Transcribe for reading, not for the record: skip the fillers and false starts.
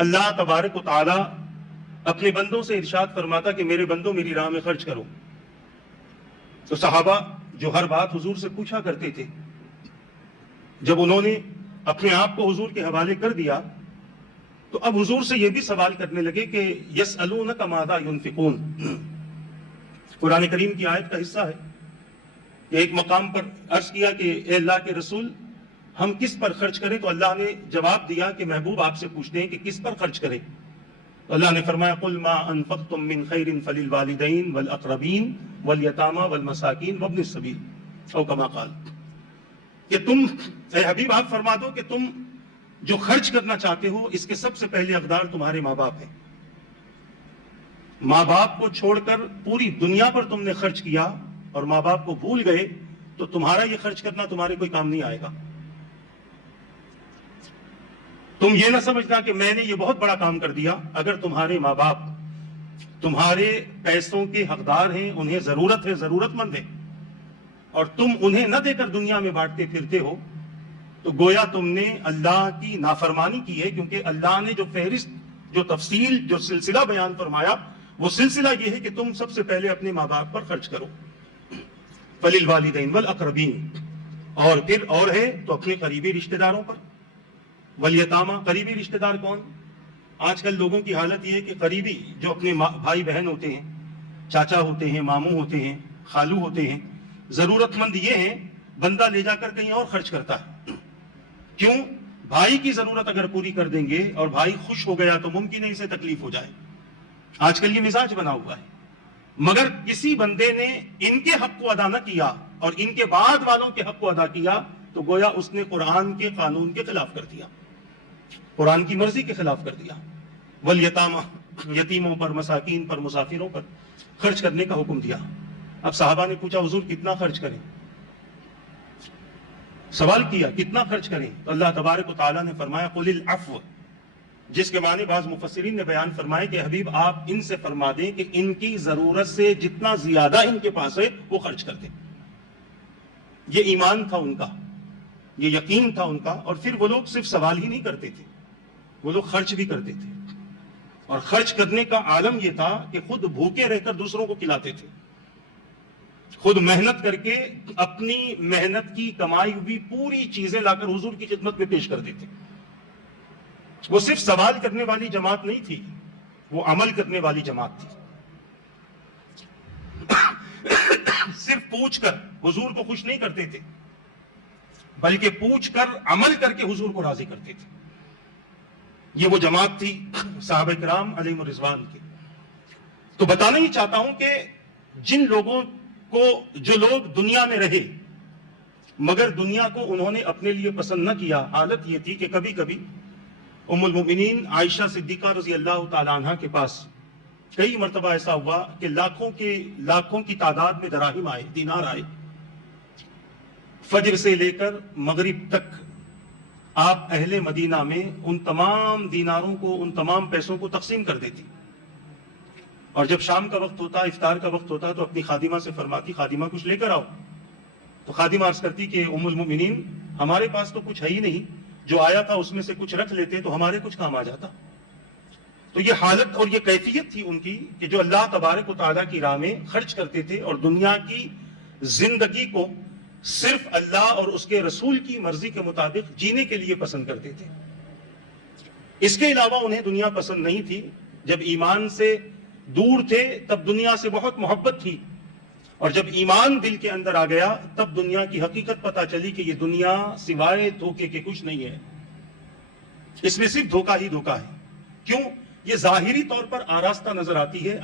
اللہ تبارک و تعالی اپنے بندوں سے ارشاد فرماتا کہ میرے بندوں میری راہ میں خرچ کرو، تو صحابہ جو ہر بات حضور سے پوچھا کرتے تھے، جب انہوں نے اپنے آپ کو حضور کے حوالے کر دیا تو اب حضور سے یہ بھی سوال کرنے لگے کہ یسألونک ماذا ينفقون۔ قرآن کریم کی آیت کا حصہ ہے کہ ایک مقام پر عرض کیا کہ اے اللہ کے رسول ہم کس پر خرچ کریں، تو اللہ نے جواب دیا کہ محبوب آپ سے پوچھتے ہیں کہ کس پر خرچ کریں، تو اللہ نے فرمایا قل ما انفقتم من خیر فللوالدین والاقربین والیتامی والمساکین وابن السبیل او کما قال، کہ تم اے حبیب آپ فرما دو کہ تم جو خرچ کرنا چاہتے ہو اس کے سب سے پہلے حقدار تمہارے ماں باپ ہیں۔ ماں باپ کو چھوڑ کر پوری دنیا پر تم نے خرچ کیا اور ماں باپ کو بھول گئے تو تمہارا یہ خرچ کرنا تمہارے کوئی کام نہیں آئے گا۔ تم یہ نہ سمجھنا کہ میں نے یہ بہت بڑا کام کر دیا، اگر تمہارے ماں باپ تمہارے پیسوں کے حقدار ہیں، انہیں ضرورت ہے، ضرورت مند ہے، اور تم انہیں نہ دے کر دنیا میں بانٹتے پھرتے ہو تو گویا تم نے اللہ کی نافرمانی کی ہے، کیونکہ اللہ نے جو فہرست، جو تفصیل، جو سلسلہ بیان فرمایا وہ سلسلہ یہ ہے کہ تم سب سے پہلے اپنے ماں باپ پر خرچ کرو، فللوالدین والاقربین، اور پھر اور ہے تو اپنے قریبی رشتہ داروں پر، والیتامی، قریبی رشتہ دار کون؟ آج کل لوگوں کی حالت یہ ہے کہ قریبی جو اپنے بھائی بہن ہوتے ہیں، چاچا ہوتے ہیں، ماموں ہوتے ہیں، خالو ہوتے ہیں، ضرورت مند یہ ہیں بندہ لے جا کر کہیں اور خرچ کرتا ہے۔ کیوں؟ بھائی کی ضرورت اگر پوری کر دیں گے اور بھائی خوش ہو گیا تو ممکن ہے اسے تکلیف ہو جائے، آج کل یہ مزاج بنا ہوا ہے۔ مگر کسی بندے نے ان کے حق کو ادا نہ کیا اور ان کے بعد والوں کے حق کو ادا کیا تو گویا اس نے قرآن کے قانون کے خلاف کر دیا، قرآن کی مرضی کے خلاف کر دیا۔ والیتامی، یتیموں پر، مساکین پر، مسافروں پر خرچ کرنے کا حکم دیا۔ اب صحابہ نے پوچھا حضور کتنا خرچ کریں؟ سوال کیا کتنا خرچ کریں؟ تو اللہ تبارک و تعالیٰ نے فرمایا قل العفو، جس کے معنی بعض مفسرین نے بیان فرمائے کہ حبیب آپ ان سے فرما دیں کہ ان کی ضرورت سے جتنا زیادہ ان کے پاس ہے وہ خرچ کر دیں۔ یہ ایمان تھا ان کا، یہ یقین تھا ان کا، اور پھر وہ لوگ صرف سوال ہی نہیں کرتے تھے، وہ لوگ خرچ بھی کرتے تھے، اور خرچ کرنے کا عالم یہ تھا کہ خود بھوکے رہ کر دوسروں کو کھلاتے تھے، خود محنت کر کے اپنی محنت کی کمائی ہوئی پوری چیزیں لا کر حضور کی خدمت میں پیش کر دیتے۔ وہ صرف سوال کرنے والی جماعت نہیں تھی، وہ عمل کرنے والی جماعت تھی۔ صرف پوچھ کر حضور کو خوش نہیں کرتے تھے، بلکہ پوچھ کر عمل کر کے حضور کو راضی کرتے تھے۔ یہ وہ جماعت تھی صحابہ کرام علیہم الرضوان کی۔ تو بتانا ہی چاہتا ہوں کہ جن لوگوں کو، جو لوگ دنیا میں رہے مگر دنیا کو انہوں نے اپنے لیے پسند نہ کیا، حالت یہ تھی کہ کبھی کبھی ام المؤمنین عائشہ صدیقہ رضی اللہ تعالی عنہ کے پاس کئی مرتبہ ایسا ہوا کہ لاکھوں کی تعداد میں دراہم آئے، دینار آئے، فجر سے لے کر مغرب تک آپ اہل مدینہ میں ان تمام دیناروں کو، ان تمام پیسوں کو تقسیم کر دیتی، اور جب شام کا وقت ہوتا، افطار کا وقت ہوتا تو اپنی خادمہ سے فرماتی خادمہ کچھ لے کر آؤ، تو خادمہ عرض کرتی کہ ام المؤمنین ہمارے پاس تو کچھ ہے ہی نہیں، جو آیا تھا اس میں سے کچھ رکھ لیتے تو ہمارے کچھ کام آ جاتا۔ تو یہ حالت اور یہ کیفیت تھی ان کی کہ جو اللہ تبارک و تعالیٰ کی راہ میں خرچ کرتے تھے اور دنیا کی زندگی کو صرف اللہ اور اس کے رسول کی مرضی کے مطابق جینے کے لیے پسند کرتے تھے۔ اس کے علاوہ انہیں دنیا پسند نہیں تھی۔ جب ایمان سے دور تھے تب دنیا سے بہت محبت تھی، اور جب ایمان دل کے اندر آ گیا تب دنیا کی حقیقت پتہ چلی کہ یہ دنیا سوائے دھوکے کے کچھ نہیں ہے، اس میں صرف دھوکہ ہی دھوکہ ہے۔ کیوں؟ یہ ظاہری طور پر آراستہ نظر آتی ہے۔